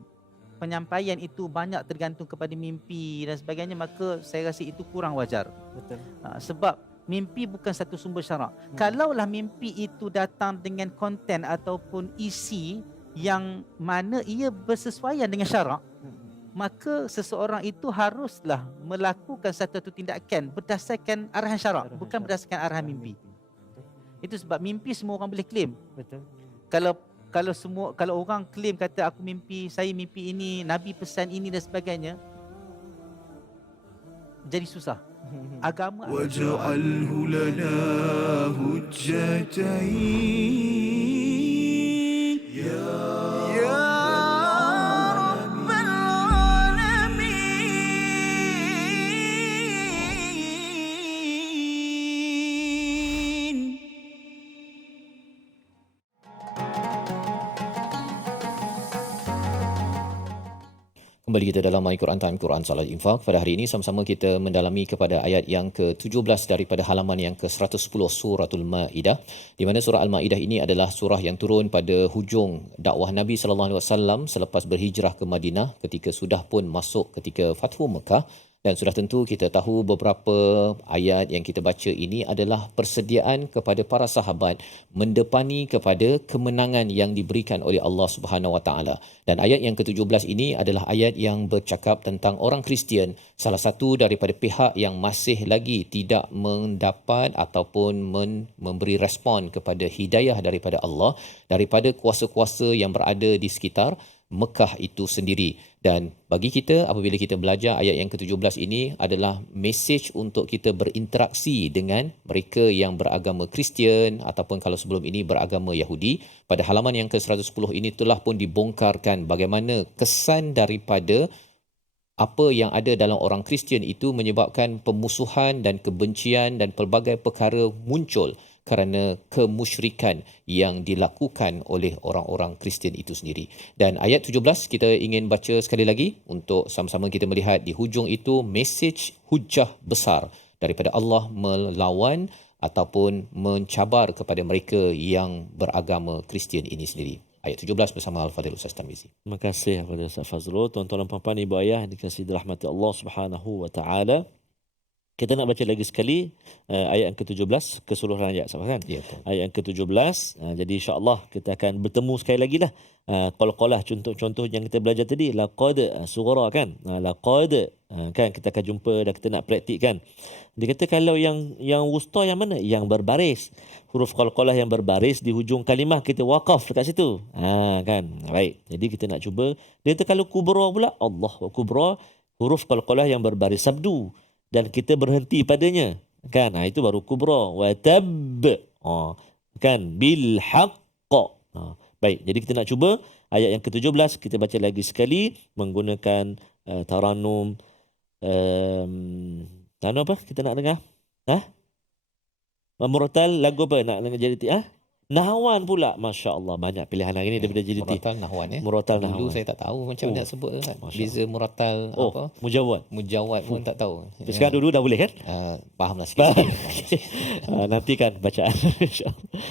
penyampaian itu banyak tergantung kepada mimpi dan sebagainya, maka saya rasa itu kurang wajar. Betul. Sebab mimpi bukan satu sumber syarak. Kalaulah mimpi itu datang dengan konten ataupun isi yang mana ia bersesuaian dengan syarak, maka seseorang itu haruslah melakukan satu tindakan berdasarkan arahan syarak, bukan berdasarkan arahan mimpi. Itu sebab mimpi semua orang boleh claim. Betul. Kalau orang claim kata aku mimpi, saya mimpi ini, Nabi pesan ini dan sebagainya, jadi susah. Agama واجعله لنا هجتين يا رب العالمين. Kembali kita dalam My Quran Time, Quran Salat Infak. Pada hari ini sama-sama kita mendalami kepada ayat yang ke-17 daripada halaman yang ke-110 Suratul Maidah. Di mana surah Al-Maidah ini adalah surah yang turun pada hujung dakwah Nabi sallallahu alaihi wasallam selepas berhijrah ke Madinah ketika sudah pun masuk ketika Fathu Mekah. Dan sudah tentu kita tahu beberapa ayat yang kita baca ini adalah persediaan kepada para sahabat mendepani kepada kemenangan yang diberikan oleh Allah Subhanahu Wa Taala. Dan ayat yang ke-17 ini adalah ayat yang bercakap tentang orang Kristian, salah satu daripada pihak yang masih lagi tidak mendapat ataupun memberi respon kepada hidayah daripada Allah, daripada kuasa-kuasa yang berada di sekitar Mekah itu sendiri. Dan bagi kita, apabila kita belajar ayat yang ke-17 ini adalah mesej untuk kita berinteraksi dengan mereka yang beragama Kristian ataupun kalau sebelum ini beragama Yahudi. Pada halaman yang ke-110 ini telah pun dibongkarkan bagaimana kesan daripada apa yang ada dalam orang Kristian itu menyebabkan pemusuhan dan kebencian dan pelbagai perkara muncul kerana kemusyrikan yang dilakukan oleh orang-orang Kristian itu sendiri. Dan ayat 17 kita ingin baca sekali lagi untuk sama-sama kita melihat di hujung itu mesej hujah besar daripada Allah melawan ataupun mencabar kepada mereka yang beragama Kristian ini sendiri. Ayat 17 bersama Al-Fadhil Ustaz Tarmizi. Terima kasih kepada Ustaz Fazrul. Tuan-tuan dan puan-puan, ibu ayah dikasihi dirahmati Allah Subhanahu wa taala. Kita nak baca lagi sekali ayat yang ke-17 keseluruhan ayat, sama kan? Ya, betul. Ayat yang ke-17. Jadi insya-Allah kita akan bertemu sekali lagi lah. Qalqalah contoh-contoh yang kita belajar tadi, laqad sughra kan? Laqad kan kita akan jumpa dan kita nak praktik kan. Dia kata kalau yang wusta yang mana? Yang berbaris. Huruf qalqalah yang berbaris di hujung kalimah kita waqaf dekat situ. Kan. Baik. Jadi kita nak cuba. Dia kata kalau kubra pula, Allah wa kubra, huruf qalqalah yang berbaris sabdu dan kita berhenti padanya kan, itu baru kubra. Wa tab kan bil haqq. Baik, jadi kita nak cuba ayat yang ke-17 kita baca lagi sekali menggunakan taranum. Taranum apa kita nak dengar? Murattal lagu apa nak dengar jadi Nahwan pula. Masya Allah, banyak pilihan hari ni daripada JDT. Murattal Nahwan Murattal Dulu Nahwan. saya tak tahu macam nak sebut kan. Masya Beza murattal apa? Mujawad. Mujawad pun tak tahu. Tapi sekarang dulu dah boleh kan? Fahamlah sikit. Nanti kan bacaan.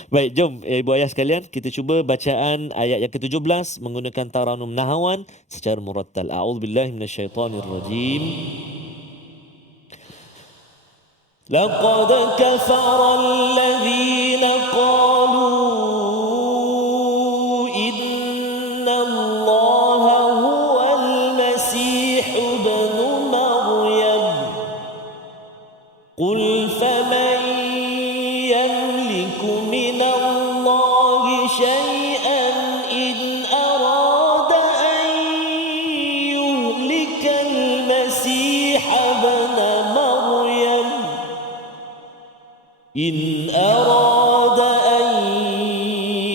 Baik, jom ibu ayah sekalian kita cuba bacaan ayat yang ke-17 menggunakan taranum nahwan secara murattal. A'udzubillahi minasyaitonirrajim. Laqad kafara alladhina qalu inna Allaha huwal masih ibnu Maryam. Qul faman yamliku minallahi shay'an in arada an yuhlikal masih ibnu Maryam. إن أراد أن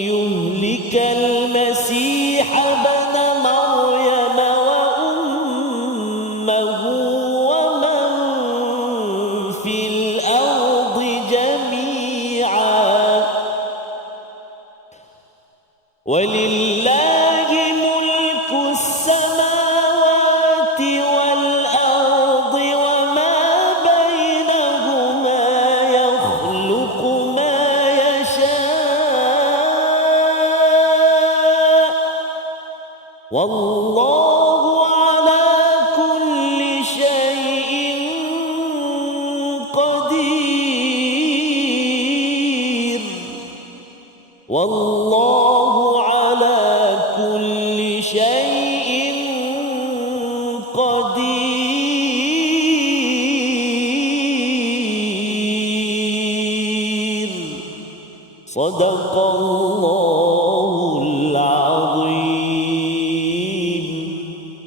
يهلك المسيح ابن مريم وأمه ومن في الأرض جميعا ولله ملك السماوات والأرض وما بينهما يخلق ما يشاء والله على كل شيء قدير والله على كل شيء قدير صدق الله العظيم.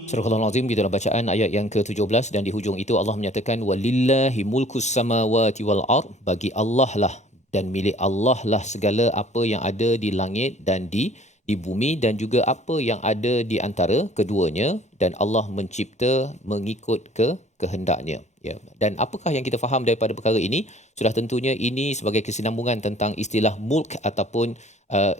Surah Al-Azim di dalam bacaan ayat yang ke-17 dan di hujung itu Allah menyatakan walillahi mulkus samawati wal ard, bagi Allah lah dan milik Allah lah segala apa yang ada di langit dan di bumi dan juga apa yang ada di antara keduanya, dan Allah mencipta mengikut kehendaknya. Ya. Dan apakah yang kita faham daripada perkara ini? Sudah tentunya ini sebagai kesinambungan tentang istilah mulk ataupun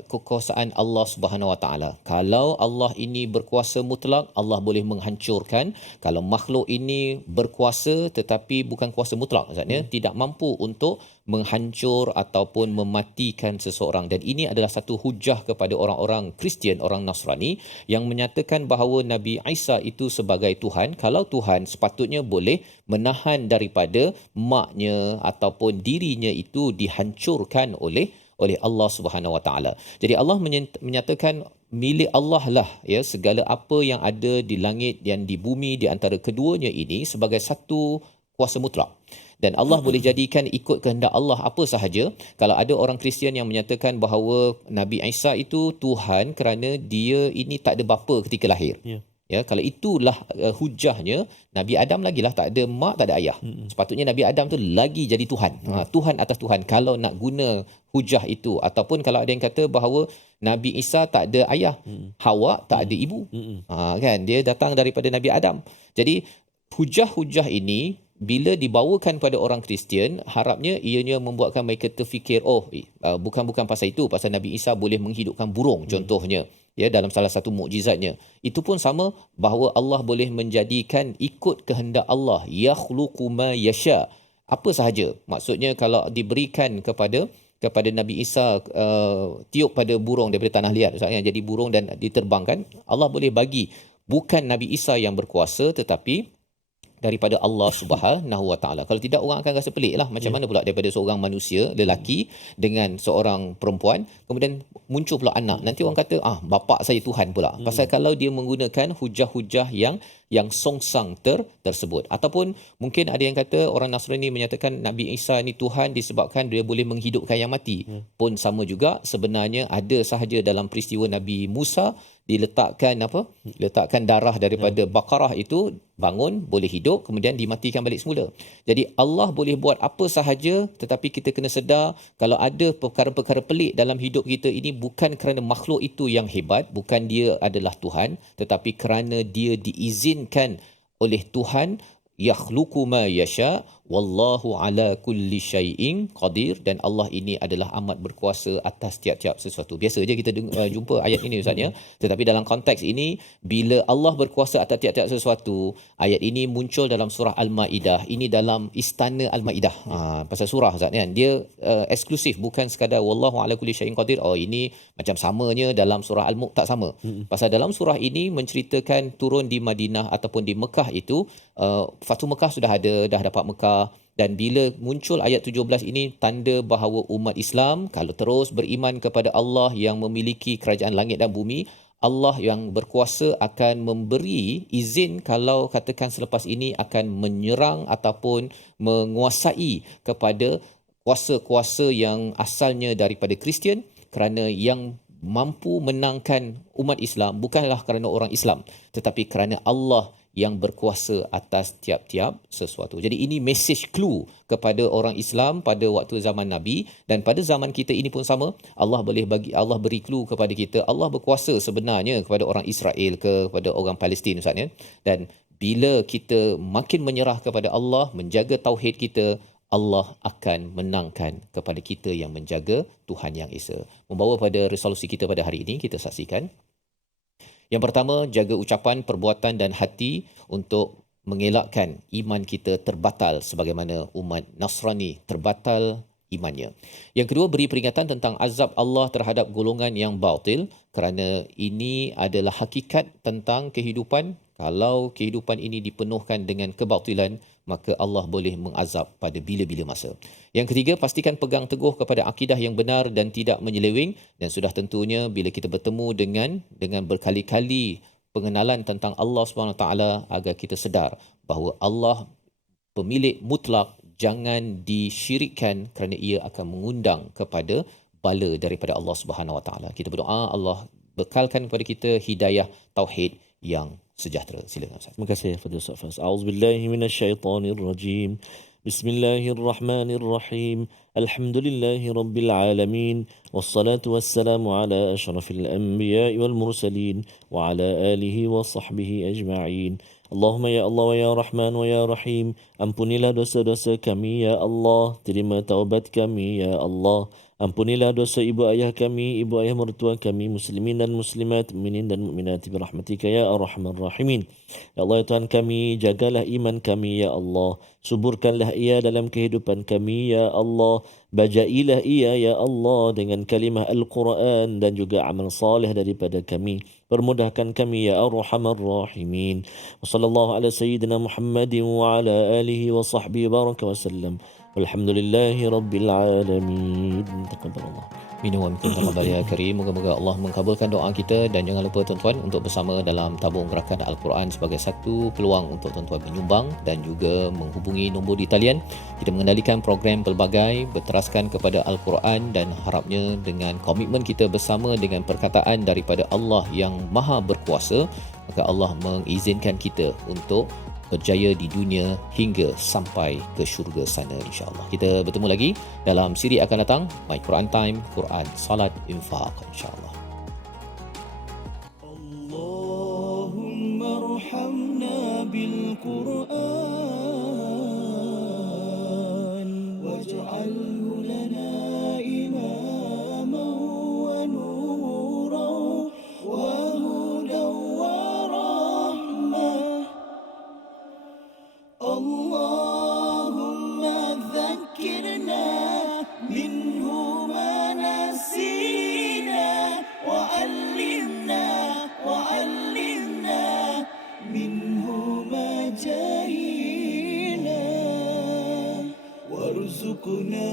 kekuasaan Allah Subhanahu Wa Taala. Kalau Allah ini berkuasa mutlak, Allah boleh menghancurkan. Kalau makhluk ini berkuasa tetapi bukan kuasa mutlak, maksudnya tidak mampu untuk menghancur ataupun mematikan seseorang. Dan ini adalah satu hujah kepada orang-orang Kristian, orang Nasrani yang menyatakan bahawa Nabi Isa itu sebagai Tuhan. Kalau Tuhan sepatutnya boleh menahan daripada maknya ataupun dirinya itu dihancurkan oleh Allah Subhanahu Wa Taala. Jadi Allah menyatakan milik Allah lah ya segala apa yang ada di langit dan di bumi di antara keduanya ini sebagai satu kuasa mutlak. Dan Allah boleh jadikan ikut kehendak Allah apa sahaja. Kalau ada orang Kristian yang menyatakan bahawa Nabi Isa itu Tuhan kerana dia ini tak ada bapa ketika lahir. Ya, kalau itulah hujahnya, Nabi Adam lagilah tak ada mak, tak ada ayah. Sepatutnya Nabi Adam tu lagi jadi Tuhan. Tuhan atas Tuhan. Kalau nak guna hujah itu, ataupun kalau ada yang kata bahawa Nabi Isa tak ada ayah, Hawa tak ada ibu. Kan dia datang daripada Nabi Adam. Jadi hujah-hujah ini bila dibawakan pada orang Kristian, harapnya ianya membuatkan mereka terfikir, bukan pasal itu, pasal Nabi Isa boleh menghidupkan burung contohnya. Ya, dalam salah satu mukjizatnya. Itu pun sama bahawa Allah boleh menjadikan ikut kehendak Allah. Yakhluqu ma yasha. Apa sahaja. Maksudnya kalau diberikan kepada Nabi Isa tiup pada burung daripada tanah liat, misalnya jadi burung dan diterbangkan, Allah boleh bagi bukan Nabi Isa yang berkuasa tetapi daripada Allah Subhanahu Wa Taala. Kalau tidak, orang akan rasa pelik lah. Macam mana pula daripada seorang manusia lelaki dengan seorang perempuan, kemudian muncul pula anak. Nanti orang kata, bapa saya Tuhan pula. Pasal kalau dia menggunakan hujah-hujah yang songsang tersebut. Ataupun mungkin ada yang kata orang Nasrani menyatakan Nabi Isa ni Tuhan disebabkan dia boleh menghidupkan yang mati. Pun sama juga, sebenarnya ada sahaja dalam peristiwa Nabi Musa diletakkan darah daripada Baqarah itu, bangun, boleh hidup, kemudian dimatikan balik semula. Jadi Allah boleh buat apa sahaja, tetapi kita kena sedar kalau ada perkara-perkara pelik dalam hidup kita ini bukan kerana makhluk itu yang hebat, bukan dia adalah Tuhan, tetapi kerana dia diizinkan oleh Tuhan. Yakhluqu ma yasha wallahu ala kulli syai'in qadir, dan Allah ini adalah amat berkuasa atas tiap-tiap sesuatu. Biasa je kita jumpa ayat ini Ustaz ya. Tetapi dalam konteks ini, bila Allah berkuasa atas tiap-tiap sesuatu, ayat ini muncul dalam surah Al-Maidah. Ini dalam istana Al-Maidah. Pasal surah Ustaz kan, dia eksklusif, bukan sekadar wallahu ala kulli syai'in qadir. Ini macam samanya dalam surah Al-Mulk, tak sama. Pasal dalam surah ini menceritakan turun di Madinah ataupun di Mekah itu, Fatu Mekah sudah ada, dah dapat Mekah. Dan bila muncul ayat 17 ini, tanda bahawa umat Islam kalau terus beriman kepada Allah yang memiliki kerajaan langit dan bumi, Allah yang berkuasa akan memberi izin kalau katakan selepas ini akan menyerang ataupun menguasai kepada kuasa-kuasa yang asalnya daripada Kristian, kerana yang mampu menangkan umat Islam bukanlah kerana orang Islam, tetapi kerana Allah yang berkuasa atas tiap-tiap sesuatu. Jadi ini message clue kepada orang Islam pada waktu zaman Nabi, dan pada zaman kita ini pun sama. Allah beri clue kepada kita. Allah berkuasa sebenarnya kepada orang Israel kepada orang Palestin Ustaz ya. Dan bila kita makin menyerah kepada Allah, menjaga tauhid kita, Allah akan menangkan kepada kita yang menjaga Tuhan yang Esa. Membawa pada resolusi kita pada hari ini, kita saksikan. Yang pertama, jaga ucapan, perbuatan dan hati untuk mengelakkan iman kita terbatal sebagaimana umat Nasrani terbatal imannya. Yang kedua, beri peringatan tentang azab Allah terhadap golongan yang batil, kerana ini adalah hakikat tentang kehidupan. Kalau kehidupan ini dipenuhkan dengan kebatilan, maka Allah boleh mengazab pada bila-bila masa. Yang ketiga, pastikan pegang teguh kepada akidah yang benar dan tidak menyeleweng. Dan sudah tentunya bila kita bertemu dengan berkali-kali pengenalan tentang Allah SWT, agar kita sedar bahawa Allah pemilik mutlak, jangan disyirikkan kerana ia akan mengundang kepada bala daripada Allah SWT. Kita berdoa Allah bekalkan kepada kita hidayah tauhid yang sejahtera. Silakan Ustaz. Terima kasih Fadil Ustaz. A'udzubillahi minasyaitonirrajim. Bismillahirrahmanirrahim. Alhamdulillahi Rabbil Alamin. Wassalatu wassalamu ala ashrafil anbiya wal mursalin wa ala alihi wa sahbihi ajma'in. Allahumma ya Allah wa ya Rahman wa ya Rahim, ampunilah dosa-dosa kami ya Allah, terima taubat kami ya Allah. Ampunilah dosa ibu ayah kami, ibu ayah mertua kami, muslimin dan muslimat, mukminin dan mukminat birahmatika ya arhamar rahimin. Ya Allah ya Tuhan kami, jagalah iman kami ya Allah. Suburkanlah ia dalam kehidupan kami ya Allah. Bajailah ia ya Allah dengan kalimah Al-Quran dan juga amal salih daripada kami. Permudahkan kami ya arhamar rahimin. Wa sallallahu ala sayyidina Muhammadin wa ala alihi wa sahbihi baraka wa sallam. Walhamdulillahi Rabbil Alamin. Taqabbalallah. Minum wa minkum taqabbal ya karim. Moga-moga Allah mengabulkan doa kita, dan jangan lupa tuan-tuan untuk bersama dalam tabung gerakan Al-Quran sebagai satu peluang untuk tuan-tuan menyumbang dan juga menghubungi nombor di talian. Kita mengendalikan program pelbagai berteraskan kepada Al-Quran, dan harapnya dengan komitmen kita bersama dengan perkataan daripada Allah yang Maha Berkuasa, maka Allah mengizinkan kita untuk berjaya di dunia hingga sampai ke syurga sana, insya-Allah. Kita bertemu lagi dalam siri akan datang, My Quran Time, Quran, Salat, Infaq, insya-Allah. Allahumma arhamna bil Qur'an waj'alhu lana imaman wa nuran wa hudan wa rahmah. اللهم ذكرنا منه ما نسينا وعلمنا منه ما جهلنا وارزقنا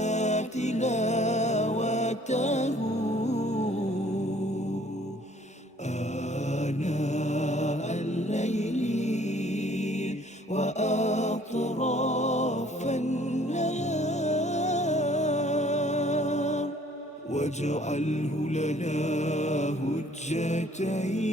تلاوته آناء الليل وأطراف النهار واجعله لنا هجتين